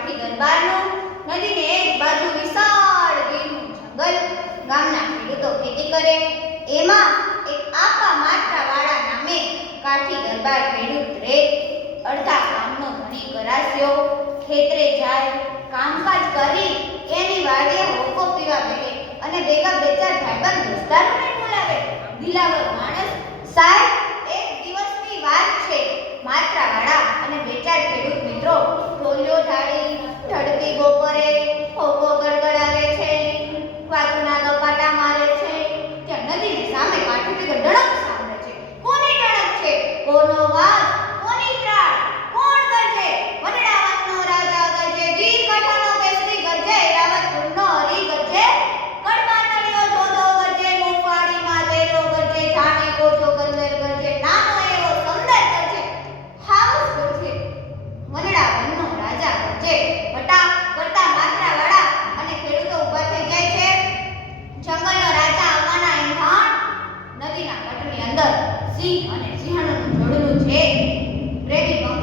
આઠથી ગનબારનું નદીને એક બાજુ વિશાળ ગીરનું જંગલ ગામના ખેડૂતો ખેતી કરે. એમાં એક આપા માત્રાવાળા નામે કાઠી ગરબાર ખેડૂત રે. અડધા કામનો ધણી કરાસ્યો ખેતરે જાય, કામકાજ કરી, એની વાડીએ હોકો પીવા બેઠે અને ભેગા બે ચાર ભાઈબંધ દોસ્તારોને બોલાવે. દિલાવર સિંહ અને સિંહણનું જોડલું છે. પ્રેમી